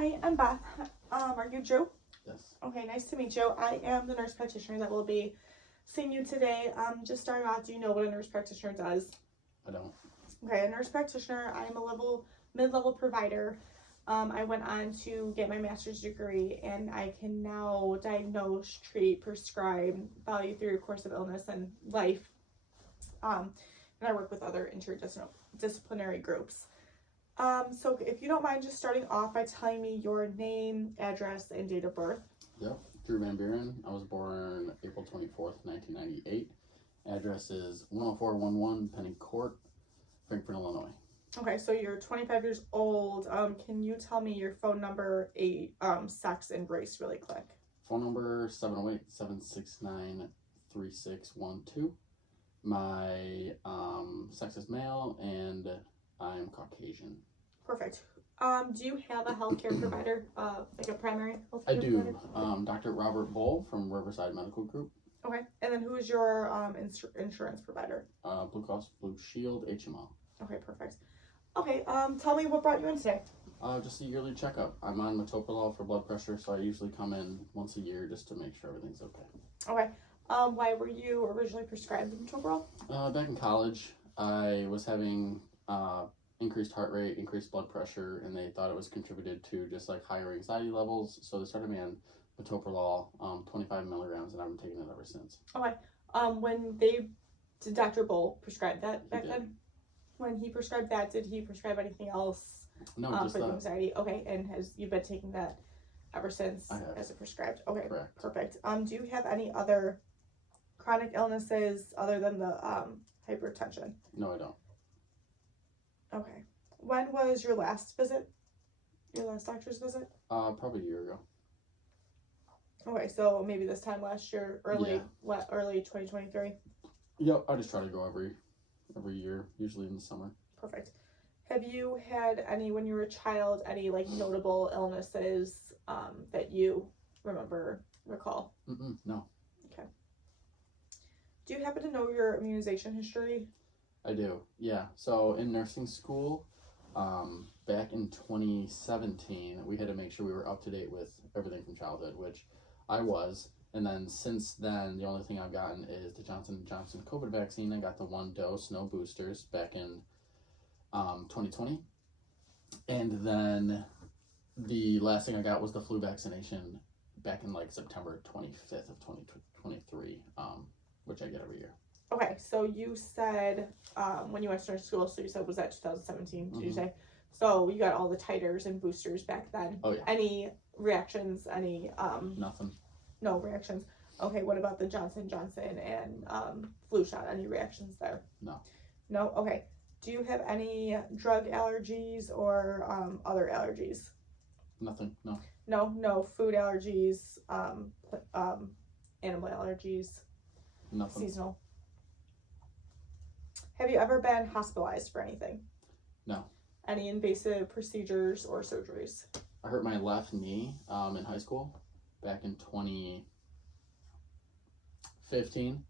Hi, I'm Beth. Are you Drew? Yes. Okay, nice to meet you. I am the nurse practitioner that will be seeing you today. Just starting off, do you know what a nurse practitioner does? I don't. Okay, a nurse practitioner, I am a mid-level provider. I went on to get my master's degree and I can now diagnose, treat, prescribe, follow you through your course of illness and life. And I work with other interdisciplinary groups. So if you don't mind just starting off by telling me your name, address, and date of birth. Yep. Drew Van Buren. I was born April 24th, 1998. Address is 10411 Penny Court, Frankfort, Illinois. Okay, so you're 25 years old. Can you tell me your phone number, sex, and race really quick? Phone number 708-769-3612. My sex is male and I'm Caucasian. Perfect. Do you have a healthcare provider, like a primary healthcare I do. provider? Dr. Robert Bull from Riverside Medical Group. Okay, and then who is your insurance provider? Blue Cross Blue Shield HMO. Okay, perfect. Okay, tell me what brought you in today. Just a yearly checkup. I'm on metoprolol for blood pressure, so I usually come in once a year just to make sure everything's okay. Okay. Why were you originally prescribed metoprolol? Back in college, I was having increased heart rate, increased blood pressure, and they thought it was contributed to just like higher anxiety levels. So they started me on metoprolol, 25 milligrams, and I've been taking it ever since. Okay. Did Dr. Bull prescribe that back then? When he prescribed that, did he prescribe anything else? No, just for the that. anxiety. Okay, and you've been taking that ever since as it prescribed? Okay, correct. Perfect. Do you have any other chronic illnesses other than the hypertension? No, I don't. Okay. When was your last visit? Your last doctor's visit? Probably a year ago. Okay, so maybe this time last year, early 2023. Yep, I just try to go every year, usually in the summer. Perfect. Have you had any, when you were a child, any like notable illnesses that you recall? No. Okay. Do you happen to know your immunization history? I do, yeah. So in nursing school, back in 2017, we had to make sure we were up to date with everything from childhood, which I was. And then since then, the only thing I've gotten is the Johnson & Johnson COVID vaccine. I got the 1 dose, no boosters, back in 2020. And then the last thing I got was the flu vaccination back in like September 25th of 2023, which I get every year. Okay, so you said when you went to nurse school, so you said, was that 2017, did you say? So you got all the titers and boosters back then. Oh, yeah. Any reactions, Nothing. No reactions. Okay, what about the Johnson & Johnson and flu shot? Any reactions there? No. No? Okay. Do you have any drug allergies or other allergies? Nothing, no. No food allergies, animal allergies? Nothing. Seasonal? Have you ever been hospitalized for anything? No. Any invasive procedures or surgeries? I hurt my left knee in high school back in 2015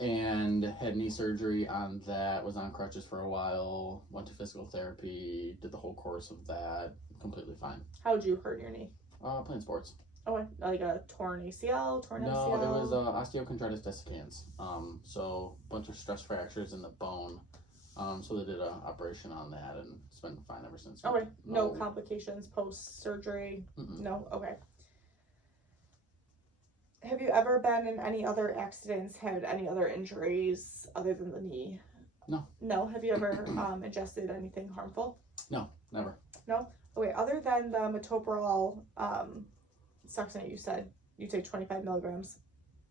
and had knee surgery on that, was on crutches for a while, went to physical therapy, did the whole course of that, completely fine. How'd you hurt your knee? Playing sports. Oh, like a torn ACL, No, MCL? it was osteochondritis dissecans. So a bunch of stress fractures in the bone. So they did an operation on that and it's been fine ever since. Okay, no complications post-surgery? No, okay. Have you ever been in any other accidents, had any other injuries other than the knee? No. No? Have you ever ingested anything harmful? No, never. No? Okay, other than the metoprolol, Stuxnet, you said you take 25 milligrams.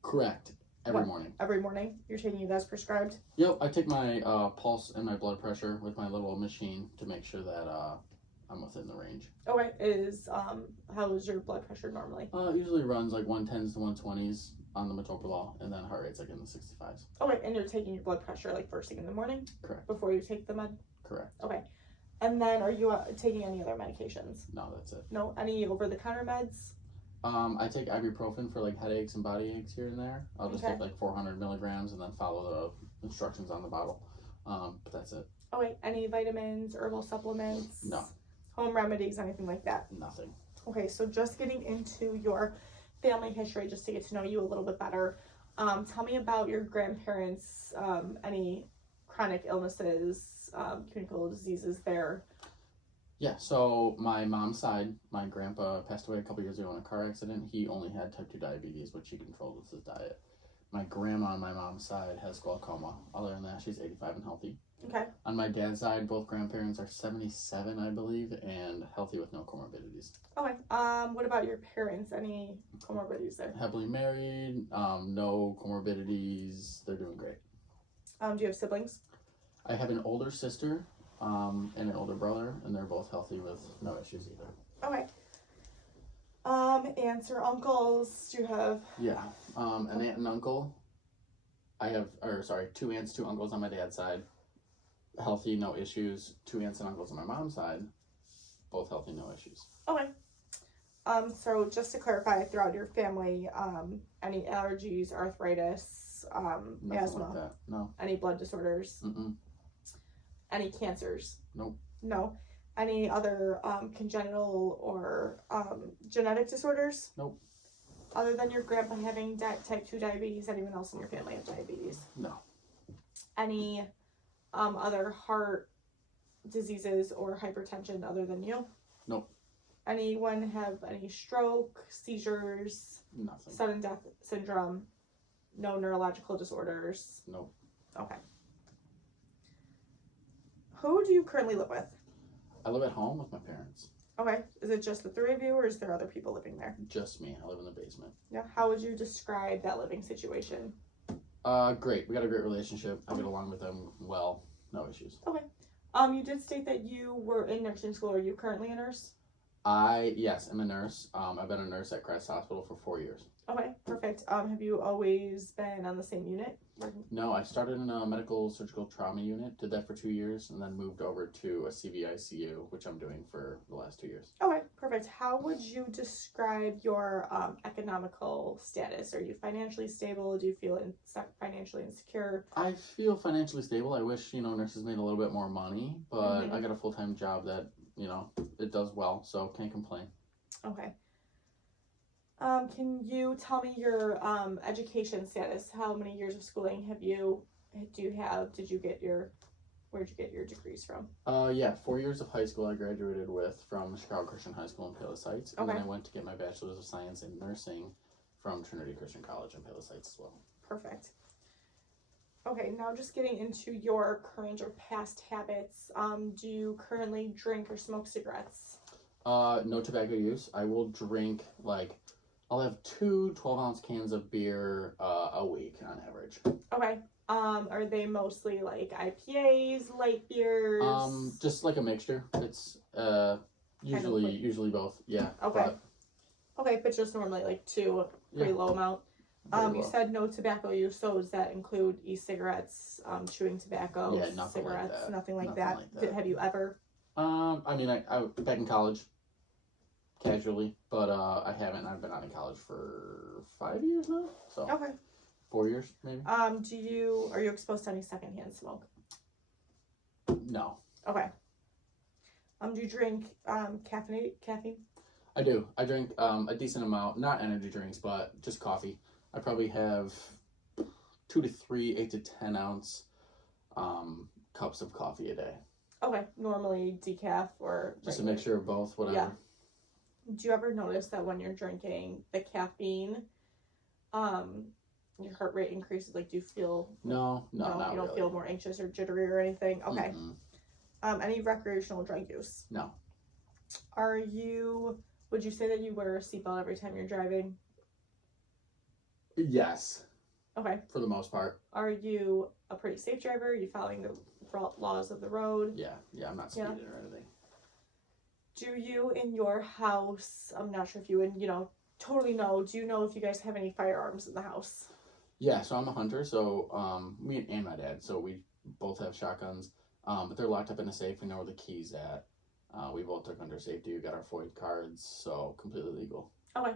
Correct. Every morning. Every morning? You're taking it as prescribed? Yep, I take my pulse and my blood pressure with my little machine to make sure that I'm within the range. Okay, how is your blood pressure normally? Usually runs like 110s to 120s on the metoprolol, and then heart rate's like in the 65s. Okay, and you're taking your blood pressure like first thing in the morning? Correct. Before you take the med? Correct. Okay. And then are you taking any other medications? No, that's it. No? Any over-the-counter meds? I take ibuprofen for like headaches and body aches here and there. I'll just take like 400 milligrams and then follow the instructions on the bottle. But that's it. Okay, any vitamins, herbal supplements? No. Home remedies, anything like that? Nothing. Okay, so just getting into your family history, just to get to know you a little bit better. Tell me about your grandparents, any chronic illnesses, communicable diseases there. Yeah, so my mom's side, my grandpa passed away a couple years ago in a car accident. He only had type 2 diabetes, which he controlled with his diet. My grandma on my mom's side has glaucoma. Other than that, she's 85 and healthy. Okay. On my dad's side, both grandparents are 77, I believe, and healthy with no comorbidities. Okay. What about your parents? Any comorbidities there? Happily married, no comorbidities. They're doing great. Do you have siblings? I have an older sister and an older brother, and they're both healthy with no issues either. Okay. Aunts or uncles? Do you have? Yeah. An aunt and uncle. I have, two aunts, two uncles on my dad's side. Healthy, no issues. Two aunts and uncles on my mom's side. Both healthy, no issues. Okay. So just to clarify, throughout your family, any allergies, arthritis, Nothing asthma, like that. No. any blood disorders, Mm-mm. any cancers? Nope. No. Any other congenital or genetic disorders? Nope. Other than your grandpa having type 2 diabetes, anyone else in your family have diabetes? No. Any other heart diseases or hypertension other than you? Nope. Anyone have any stroke, seizures, Nothing. sudden death syndrome? No neurological disorders? Nope. Okay. Who do you currently live with? I live at home with my parents. Okay. Is it just the three of you, or is there other people living there? Just me. I live in the basement. Yeah. How would you describe that living situation? Great. We got a great relationship. I get along with them well. No issues. You did state that you were in nursing school. Are you currently a nurse? Yes, I'm a nurse. I've been a nurse at Christ Hospital for 4 years. Okay, perfect. Have you always been on the same unit? No, I started in a medical surgical trauma unit, did that for 2 years, and then moved over to a CVICU, which I'm doing for the last 2 years. Okay, perfect. How would you describe your economical status? Are you financially stable? Do you feel financially insecure? I feel financially stable. I wish, nurses made a little bit more money, but Mhm. I got a full-time job that, it does well, so can't complain. Okay. Can you tell me your education status? How many years of schooling where'd you get your degrees from? 4 years of high school I graduated with from Chicago Christian High School in Palos Heights, and then I went to get my Bachelor's of Science in Nursing from Trinity Christian College in Palos Heights as well. Perfect. Okay, now just getting into your current or past habits. Do you currently drink or smoke cigarettes? No tobacco use. I will drink, I'll have 2 12-ounce cans of beer a week on average. Okay. Are they mostly like IPAs, light beers? Just like a mixture. It's usually both. Yeah. Okay. Okay, but just normally like 2, pretty low amount. You said no tobacco use, so does that include e-cigarettes, chewing tobacco, Yeah, nothing like cigarettes, that. nothing like Nothing that? like that. Have you ever? I back in college, casually, but I haven't. I've been out of college for 5 years now, so Okay. 4 years maybe. Are you exposed to any secondhand smoke? No. Okay. Do you drink caffeine? I do. I drink a decent amount, not energy drinks, but just coffee. I probably have 2 to 3, 8 to 10 ounce cups of coffee a day. Okay, normally decaf or Just a regular. mixture of both, whatever. Yeah. Do you ever notice that when you're drinking the caffeine, your heart rate increases? Like, do you feel? No, not you don't really. feel more anxious or jittery or anything. Okay. Mm-mm. Any recreational drug use? No. Would you say that you wear a seatbelt every time you're driving? Yes, Okay. for the most part. Are you a pretty safe driver? Are you following the laws of the road? Yeah, I'm not speeding or anything. Do you in your house, I'm not sure if you would, totally know, do you know if you guys have any firearms in the house? Yeah, so I'm a hunter, so me and my dad, so we both have shotguns, but they're locked up in a safe. We know where the key's at. We both took under safety. We got our FOID cards, so completely legal. Okay.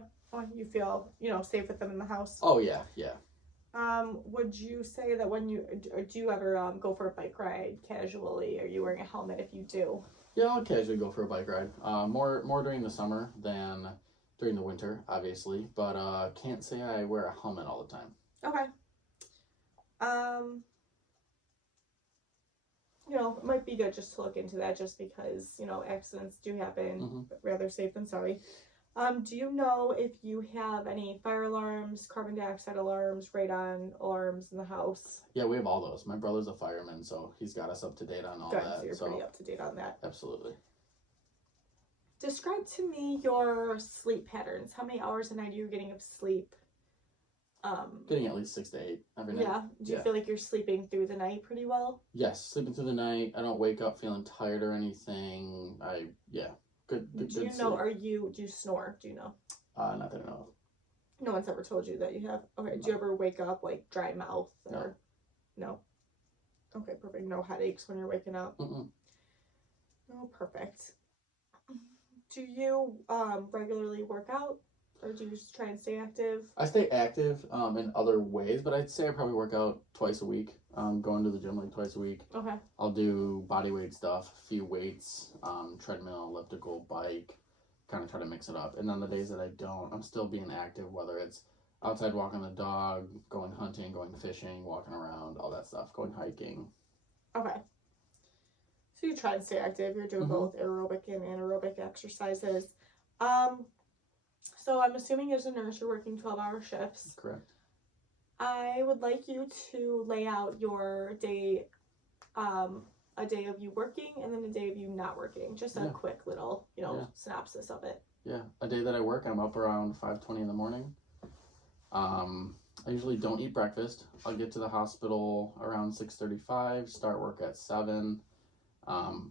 You feel, safe with them in the house? Oh, yeah. Would you say that do you ever go for a bike ride casually? Are you wearing a helmet if you do? Yeah, I'll occasionally go for a bike ride. More during the summer than during the winter, obviously. But can't say I wear a helmet all the time. Okay. It might be good just to look into that just because, accidents do happen, Hmm. but rather safe than sorry. Do you know if you have any fire alarms, carbon dioxide alarms, radon alarms in the house? Yeah, we have all those. My brother's a fireman, so he's got us up to date on all Good, that. so you're pretty up to date on that. Absolutely. Describe to me your sleep patterns. How many hours a night are you getting of sleep? Getting at least 6 to 8 every night. Yeah. Do you feel like you're sleeping through the night pretty well? Yes, sleeping through the night. I don't wake up feeling tired or anything. Good Do you sleep. know, do you snore? Do you know? Not that I know of. No one's ever told you that you have. Okay. Do you ever wake up like dry mouth or no? Okay, perfect. No headaches when you're waking up. Mm-mm. Oh, perfect. Do you regularly work out, or do you just try and stay active? I stay active in other ways, but I'd say I probably work out twice a week. Going to the gym like twice a week. Okay. I'll do body weight stuff, a few weights, treadmill, elliptical, bike, kind of try to mix it up. And then the days that I don't, I'm still being active, whether it's outside walking the dog, going hunting, going fishing, walking around, all that stuff, going hiking. Okay. So you try and stay active. You're doing both aerobic and anaerobic exercises. So I'm assuming as a nurse, you're working 12-hour shifts. Correct. I would like you to lay out your day, a day of you working and then a day of you not working. Just a quick little, synopsis of it. Yeah, a day that I work, I'm up around 5:20 in the morning. I usually don't eat breakfast. I'll get to the hospital around 6:35, start work at 7.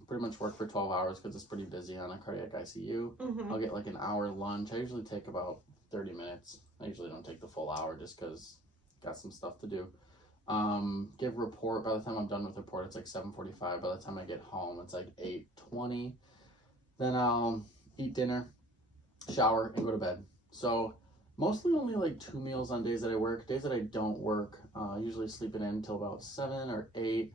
Pretty much work for 12 hours because it's pretty busy on a cardiac ICU. Mm-hmm. I'll get like an hour lunch. I usually take about 30 minutes. I usually don't take the full hour just because got some stuff to do. Give report. By the time I'm done with report, it's like 7:45. By the time I get home, it's like 8:20. Then I'll eat dinner, shower, and go to bed. So mostly only like 2 meals on days that I work. Days that I don't work, usually sleeping in until about 7 or 8.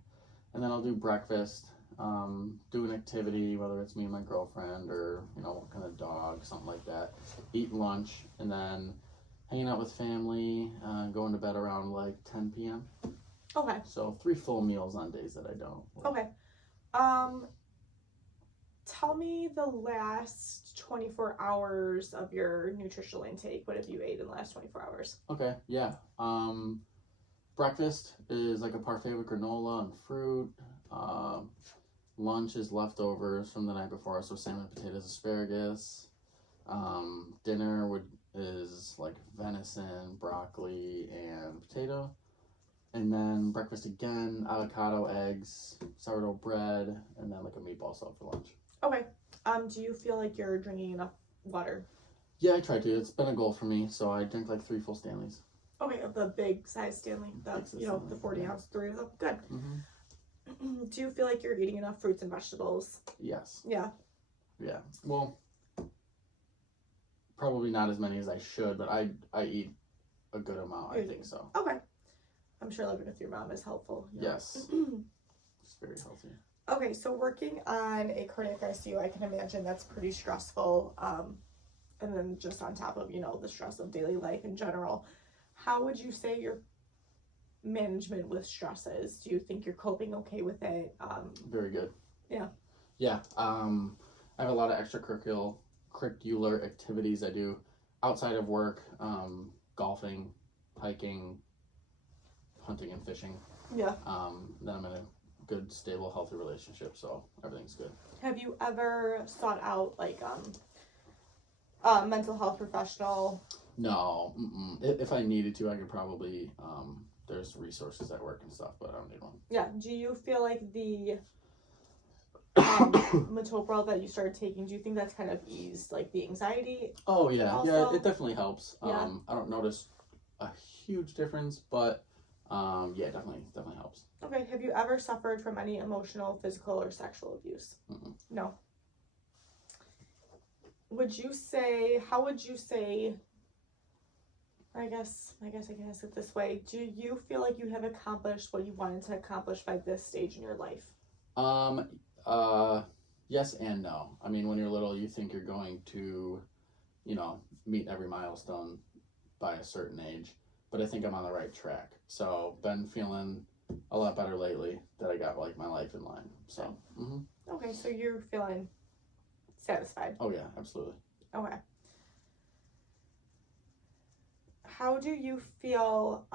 And then I'll do breakfast, do an activity, whether it's me and my girlfriend or, walking a dog, something like that. Eat lunch, and then hanging out with family, going to bed around like 10 p.m. Okay. So 3 full meals on days that I don't work. Okay. Tell me the last 24 hours of your nutritional intake. What have you ate in the last 24 hours? Okay, yeah. Breakfast is like a parfait with granola and fruit. Lunch is leftovers from the night before, so salmon, potatoes, asparagus. Dinner is like venison, broccoli, and potato. And then breakfast again, avocado, eggs, sourdough bread, and then like a meatball sub for lunch. Okay. Do you feel like you're drinking enough water? Yeah, I try to. It's been a goal for me, so I drink like 3 full Stanleys. Okay, of the big size Stanley, the 40 ounce, 3 of them. Good. Mm-hmm. Do you feel like you're eating enough fruits and vegetables? Yes. Yeah. Yeah. Well, probably not as many as I should, but I eat a good amount. I think so. Okay. I'm sure living with your mom is helpful. Yes. It's very healthy. Okay, so working on a cardiac ICU, I can imagine that's pretty stressful. And then just on top of, the stress of daily life in general, how would you say your management with stress is? Do you think you're coping okay with it? Very good. Yeah. Yeah. I have a lot of extracurricular activities I do outside of work, golfing, hiking, hunting, and fishing. Yeah. Then I'm in a good, stable, healthy relationship, so everything's good. Have you ever sought out like mental health professional? No. If I needed to, I could probably. There's resources at work and stuff, but I don't need one. Yeah. Do you feel like the metoprolol that you started taking, do you think that's kind of eased like the anxiety? Oh yeah, also? yeah, it definitely helps. Yeah. I don't notice a huge difference, but yeah, it definitely helps. Okay. Have you ever suffered from any emotional, physical, or sexual abuse? Mm-mm. No. How would you say, I guess I can ask it this way. Do you feel like you have accomplished what you wanted to accomplish by this stage in your life? Yes and no. I mean, when you're little, you think you're going to, meet every milestone by a certain age, but I think I'm on the right track. So, been feeling a lot better lately that I got like my life in line. So, Okay, so you're feeling satisfied. Oh yeah, absolutely. Okay. How do you feel,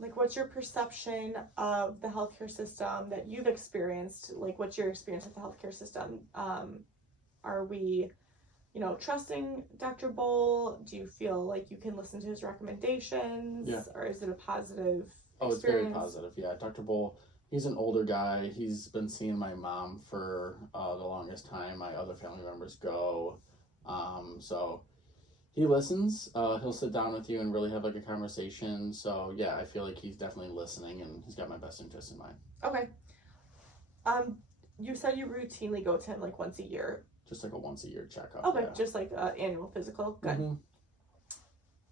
like what's your perception of the healthcare system that you've experienced? Like what's your experience with the healthcare system? Are we, trusting Dr. Bowl? Do you feel like you can listen to his recommendations? Yeah. Or is it a positive Oh, it's experience? very positive. Yeah, Dr. Bull, he's an older guy. He's been seeing my mom for the longest time. My other family members go. So he listens. He'll sit down with you and really have like a conversation. So yeah, I feel like he's definitely listening and he's got my best interest in mind. Okay. You said you routinely go to him like once a year. Just like a once a year checkup. Okay, Yeah. just like an annual physical. Good. Mm-hmm.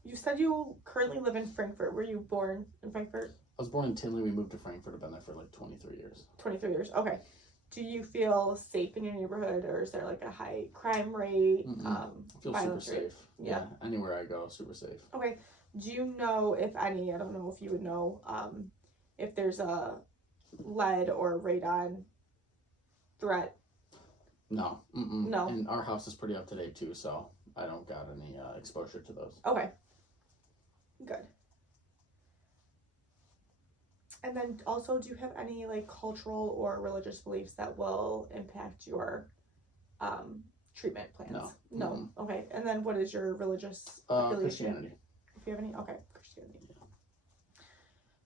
You said you currently live in Frankfurt. Were you born in Frankfurt? I was born in Tinley. We moved to Frankfurt. I've been there for like 23 years. 23 years. Okay. Do you feel safe in your neighborhood, or is there like a high crime rate? I feel super safe. Rate? Yeah. Anywhere I go, super safe. Okay. Do you know if any, I don't know if you would know, if there's a lead or radon threat? No. No. And our house is pretty up to date too, so I don't got any exposure to those. Okay. Good. And then also, do you have any like cultural or religious beliefs that will impact your treatment plans? No. No. Mm-hmm. Okay. And then what is your religious affiliation? Christianity. If you have any, okay, Christianity.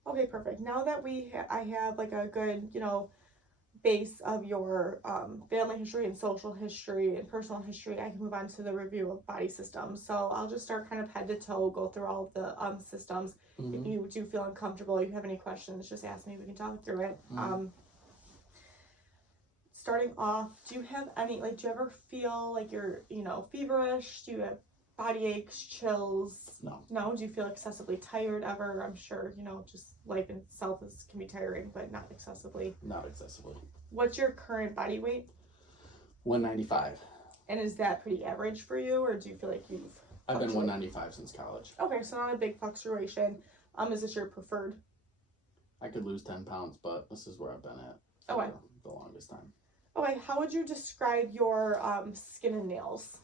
Okay, perfect. Now that I have like a good, base of your family history and social history and personal history, I can move on to the review of body systems. So I'll just start kind of head to toe, go through all of the systems. If you do feel uncomfortable, you have any questions, just ask me. We can talk through it. Starting off, do you have any, do you ever feel like you're, feverish? Do you have body aches, chills? No. No? Do you feel excessively tired ever? I'm sure, just life in itself can be tiring, but not excessively. Not excessively. What's your current body weight? 195. And is that pretty average for you, or do you feel like you've I've been 195 since college. Okay, so not a big fluctuation. Is this your preferred? I could lose 10 pounds, but this is where I've been at for the longest time. Okay, how would you describe your skin and nails?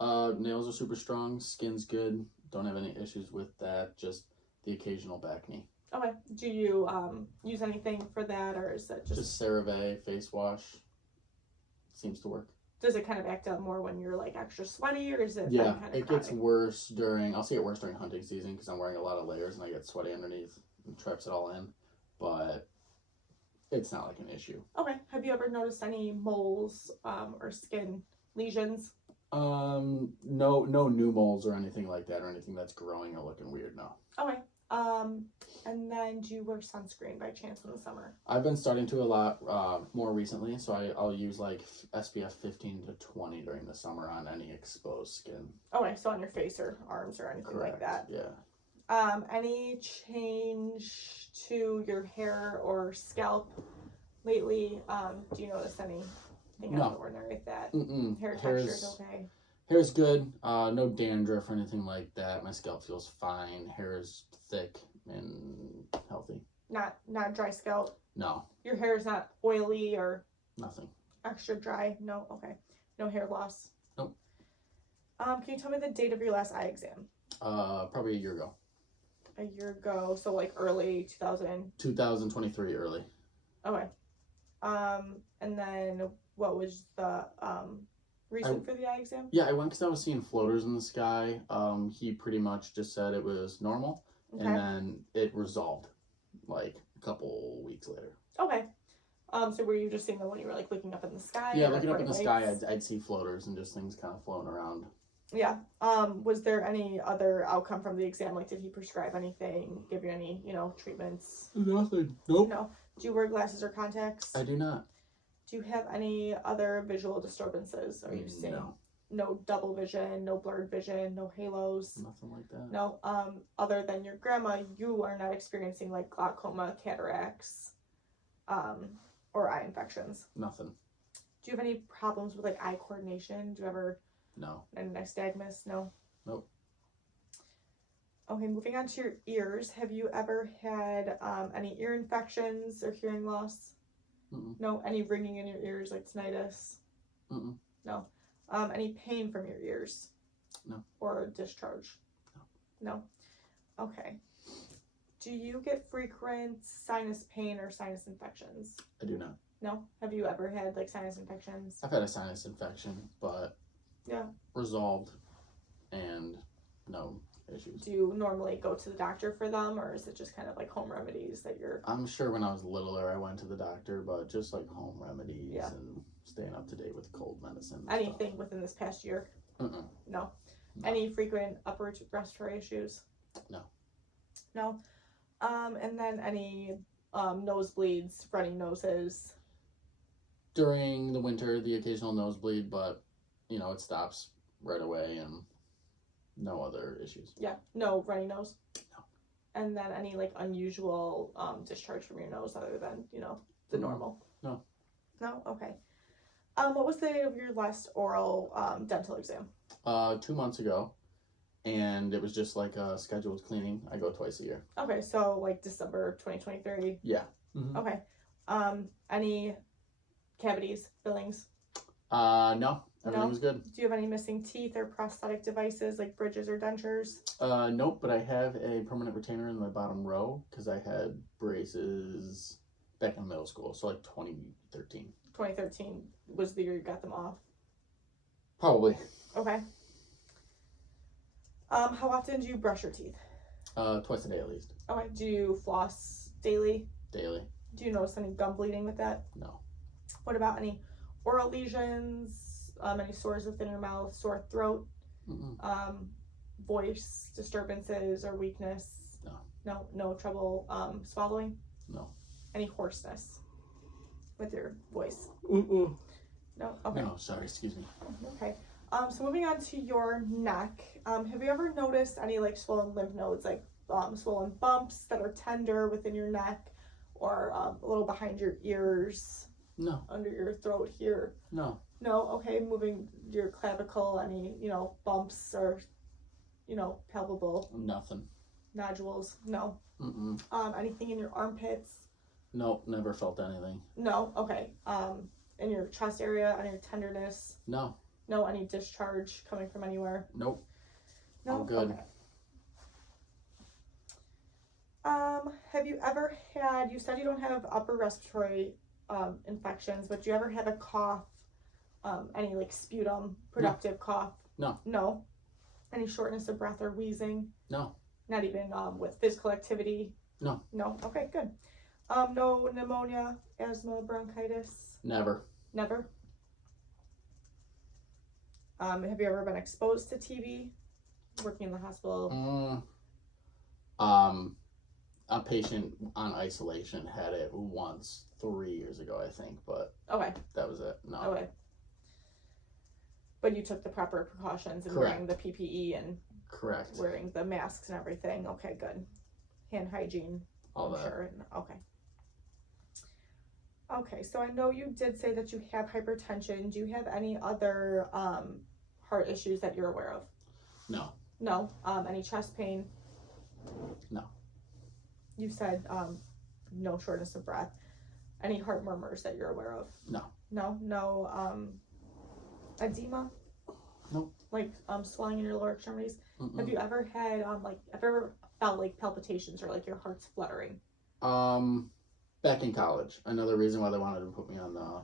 Nails are super strong. Skin's good. Don't have any issues with that. Just the occasional back knee. Okay. Do you use anything for that, or is that just CeraVe face wash? Seems to work. Does it kind of act up more when you're like extra sweaty, or is it Yeah, kind of it gets worse during. I'll see it worse during hunting season because I'm wearing a lot of layers and I get sweaty underneath and traps it all in. But it's not like an issue. Okay. Have you ever noticed any moles or skin lesions? No new moles or anything like that, or anything that's growing or looking weird. No. Okay. And then do you wear sunscreen by chance in the summer? I've been starting to a lot more recently, so I'll use like SPF 15 to 20 during the summer on any exposed skin. Okay, so on your face or arms or anything like that. Yeah. Any change to your hair or scalp lately? Do you notice anything out of the ordinary with that? Hair texture is okay. Hair's good. No dandruff or anything like that. My scalp feels fine. Hair is thick and healthy. Not dry scalp? No. Your hair is not oily or nothing. Extra dry? No? Okay. No hair loss? Nope. Can you tell me the date of your last eye exam? Probably a year ago. A year ago, so like early 2023 early. Okay. And then what was the reason for the eye exam? Yeah, I went because I was seeing floaters in the sky. He pretty much just said it was normal, and then it resolved like a couple weeks later. Okay. So were you just seeing them when you were like looking up in the sky? Yeah, looking up in the sky, I'd see floaters and just things kind of floating around. Yeah. Was there any other outcome from the exam? Like, did he prescribe anything? Give you any, treatments? Nothing. Nope. No. Do you wear glasses or contacts? I do not. Do you have any other visual disturbances? Are you seeing no double vision, no blurred vision, no halos? Nothing like that. No. Other than your grandma, you are not experiencing like glaucoma, cataracts, or eye infections? Nothing. Do you have any problems with like eye coordination? Do you ever No. any nystagmus? No. Nope. Okay, moving on to your ears. Have you ever had any ear infections or hearing loss? Mm-mm. No. Any ringing in your ears like tinnitus? Mm-mm. No. Any pain from your ears? No. Or discharge? No. Okay. Do you get frequent sinus pain or sinus infections? I do not. No. Have you ever had like sinus infections? I've had a sinus infection, but Yeah. resolved and no issues. Do you normally go to the doctor for them, or is it just kind of like home remedies that you're? I'm sure when I was littler I went to the doctor, but just like home remedies Yeah. and staying up to date with cold medicine. and Anything within this past year? stuff. Mm-mm. No. No. Any frequent upper respiratory issues? No. No. And then any nosebleeds, runny noses? During the winter, the occasional nosebleed, but you know, it stops right away and no other issues. Yeah. No runny nose? No. And then any like unusual discharge from your nose other than, you know, the normal? No. No? Okay. What was the date of your last oral dental exam? 2 months ago, and it was just like a scheduled cleaning. I go twice a year. Okay, so like December 2023. Yeah. Mm-hmm. Okay. Any cavities, fillings? No. Everything No? was good. Do you have any missing teeth or prosthetic devices like bridges or dentures? Nope, but I have a permanent retainer in my bottom row because I had braces back in middle school, so like 2013. 2013 was the year you got them off. Probably. Okay. How often do you brush your teeth? Twice a day at least. Okay. Do you floss daily? Daily. Do you notice any gum bleeding with that? No. What about any oral lesions? Any sores within your mouth? Sore throat? Mm-mm. Voice disturbances or weakness? No. No. No trouble swallowing? No. Any hoarseness with your voice? Mm-mm. No. Okay. No, sorry, excuse me. Okay. So moving on to your neck, have you ever noticed any like swollen lymph nodes, like swollen bumps that are tender within your neck, or a little behind your ears, No. under your throat here? No. No. Okay. Moving your clavicle, any bumps or palpable Nothing. nodules? No. Mm-mm. Anything in your armpits? Nope, never felt anything. No. Okay. In your chest area, any tenderness? No. No. Any discharge coming from anywhere? Nope. No. I'm good. Okay. Have you ever had, you said you don't have upper respiratory infections, but do you ever have a cough, any like sputum, productive cough? No. No. Any shortness of breath or wheezing? No. Not even with physical activity? No. No. Okay, good. No pneumonia, asthma, bronchitis? Never. Never. Have you ever been exposed to TB? Working in the hospital? A patient on isolation had it once 3 years ago, I think, but Okay. that was it. No. Okay. But you took the proper precautions and Correct. wearing the PPE and Correct. wearing the masks and everything. Okay, good. Hand hygiene, All I'm that. sure. Okay. Okay, so I know you did say that you have hypertension. Do you have any other heart issues that you're aware of? No. No. Any chest pain? No. You said no shortness of breath. Any heart murmurs that you're aware of? No. No. No. Edema? Nope. Like swelling in your lower extremities? Mm-mm. Have you ever had have you ever felt like palpitations or like your heart's fluttering? Back in college. Another reason why they wanted to put me on the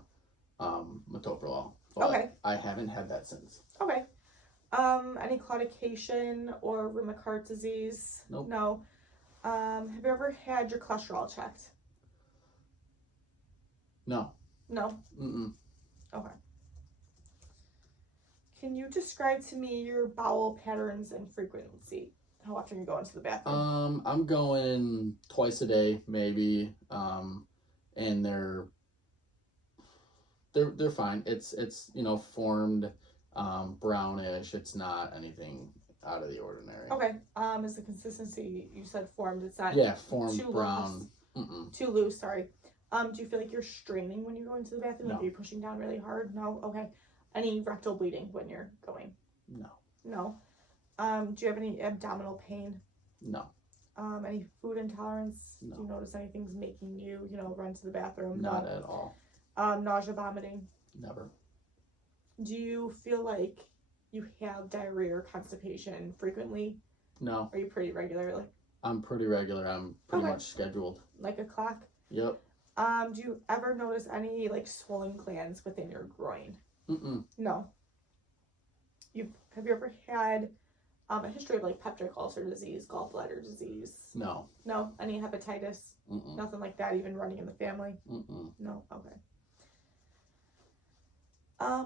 metoprolol. But Okay. I haven't had that since. Okay. Any claudication or rheumatoid heart disease? Nope. No. Have you ever had your cholesterol checked? No. No. Mm-mm. Okay. Can you describe to me your bowel patterns and frequency? How often you go into the bathroom? I'm going twice a day, maybe. And they're fine. It's formed brownish. It's not anything out of the ordinary. Okay. Is the consistency, you said formed, it's not Yeah, formed too brown. Mm-mm. too loose, sorry. Do you feel like you're straining when you're going to the bathroom? No. Like, are you pushing down really hard? No? Okay. Any rectal bleeding when you're going? No. No. Do you have any abdominal pain? No. Any food intolerance? No. Do you notice anything's making you, run to the bathroom? Not No. at all. Nausea, vomiting? Never. Do you feel like you have diarrhea or constipation frequently? No. Are you pretty regularly? I'm pretty regular. I'm pretty Okay. much scheduled. Like a clock? Yep. Do you ever notice any like swollen glands within your groin? Mm-mm. No. Have you ever had a history of like peptic ulcer disease, gallbladder disease? No. No. Any hepatitis? Mm-mm. Nothing like that, even running in the family? Mm-mm. No. Okay.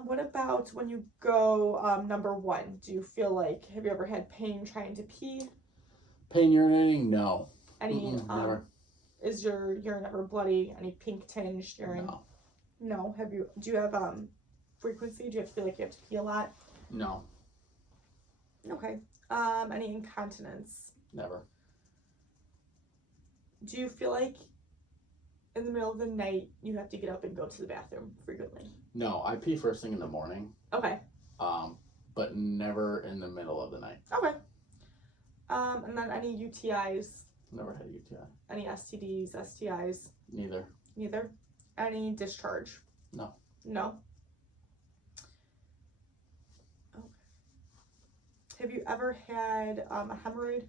What about when you go number 1? Do you feel like, have you ever had pain trying to pee? Pain urinating? No. Any Never. Is your urine ever bloody? Any pink tinged urine? No. No. Do you have frequency? Do you have to feel like you have to pee a lot? No. Okay. Any incontinence? Never. Do you feel like in the middle of the night you have to get up and go to the bathroom frequently? No. I pee first thing in the morning. Okay. But never in the middle of the night. Okay. And then any UTIs? Never had a UTI. Any STDs, STIs? Neither. Neither. Any discharge? No. No. Okay. Have you ever had a hemorrhoid?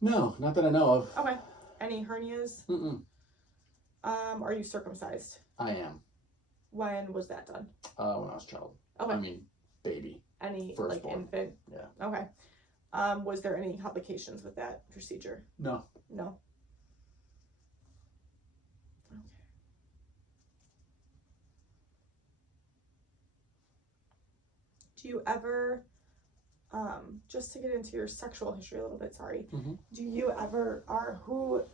No, not that I know of. Okay. Any hernias? Mm-mm. Are you circumcised? I am. When was that done? When I was a child. Okay. I mean, baby. Any Firstborn. like infant? Yeah. Okay. Was there any complications with that procedure? No. No. Okay. Do you ever, just to get into your sexual history a little bit, sorry, Mhm. do you ever, who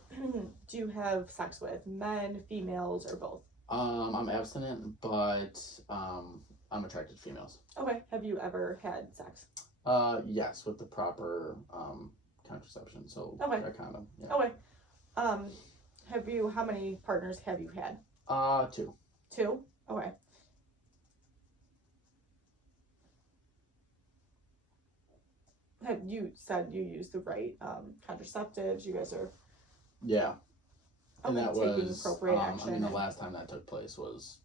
do you have sex with? Men, females, or both? I'm abstinent, but I'm attracted to females. Okay. Have you ever had sex? Yes, with the proper contraception. So Okay. a condom. Yeah. Okay. How many partners have you had? 2. 2? Okay. Have you said you use the right contraceptives? You guys are Yeah. And that taking was appropriate I action. mean, the last time that took place was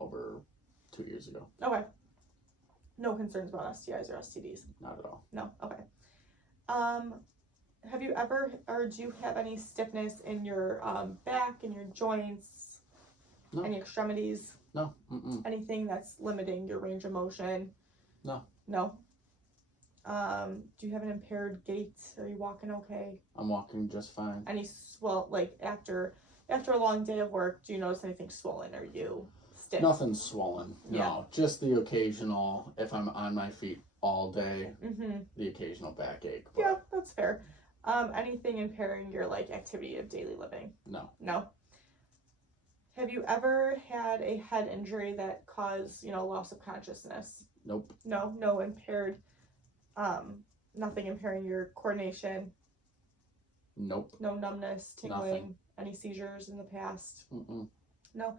over 2 years ago. Okay. No concerns about STIs or STDs? Not at all. No? Okay. Have you ever, or do you have any stiffness in your back, in your joints? No. Any extremities? No. Mm-mm. Anything that's limiting your range of motion? No. No? Do you have an impaired gait? Are you walking okay? I'm walking just fine. Any like after a long day of work, do you notice anything swollen? Are you stiff? Nothing's swollen. No. Yeah. Just the occasional, if I'm on my feet all day, Mm-hmm. the occasional backache. But Yeah, that's fair. Anything impairing your like activity of daily living? no. No. Have you ever had a head injury that caused, loss of consciousness? Nope. No impaired, nothing impairing your coordination? Nope. No numbness, tingling, Nothing. any seizures in the past? Mm-mm. No.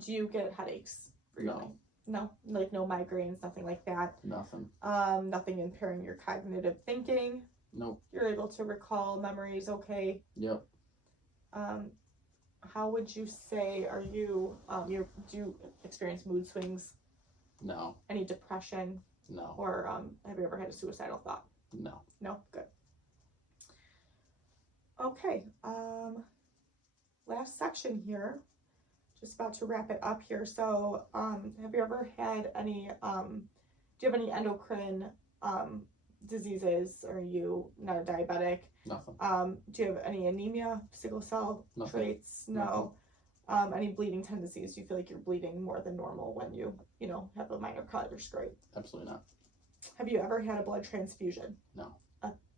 Do you get headaches frequently? No. No, like no migraines, nothing like that. Nothing. Nothing impairing your cognitive thinking. Nope. You're able to recall memories okay. Yep. How would you say do you experience mood swings? No. Any depression? No. Or have you ever had a suicidal thought? No. No? Good. Okay. Last section here. Just about to wrap it up here. So, have you ever had any, do you have any endocrine diseases? Are you not a diabetic? Nothing. Do you have any anemia, sickle cell Nothing. traits? No. Any bleeding tendencies? Do you feel like you're bleeding more than normal when you have a minor cut or scrape? Absolutely not. Have you ever had a blood transfusion? No.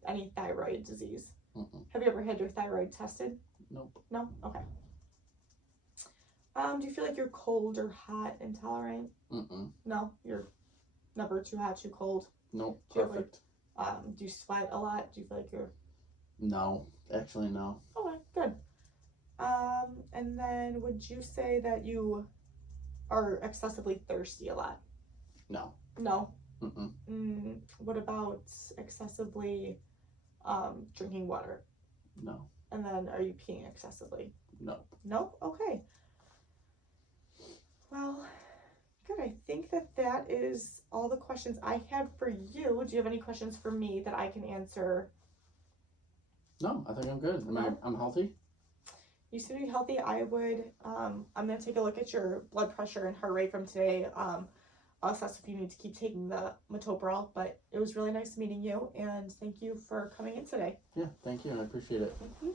Any thyroid disease? Mm-mm. Have you ever had your thyroid tested? Nope. No? Okay. Do you feel like you're cold or hot intolerant? Mm-mm. No? You're never too hot, too cold? Nope. Do you have, Perfect. Do you sweat a lot? Do you feel like you're... No. Actually, no. Okay, good. And then would you say that you are excessively thirsty a lot? No. No. Mm-mm. What about excessively drinking water? No. And then are you peeing excessively? No. No? Okay. Well, good. I think that is all the questions I had for you. Do you have any questions for me that I can answer? No, I think I'm good. I'm healthy. You seem to be healthy. I'm going to take a look at your blood pressure and heart rate from today. I'll assess if you need to keep taking the metoprolol, but it was really nice meeting you, and thank you for coming in today. Yeah, thank you. I appreciate it. Mm-hmm.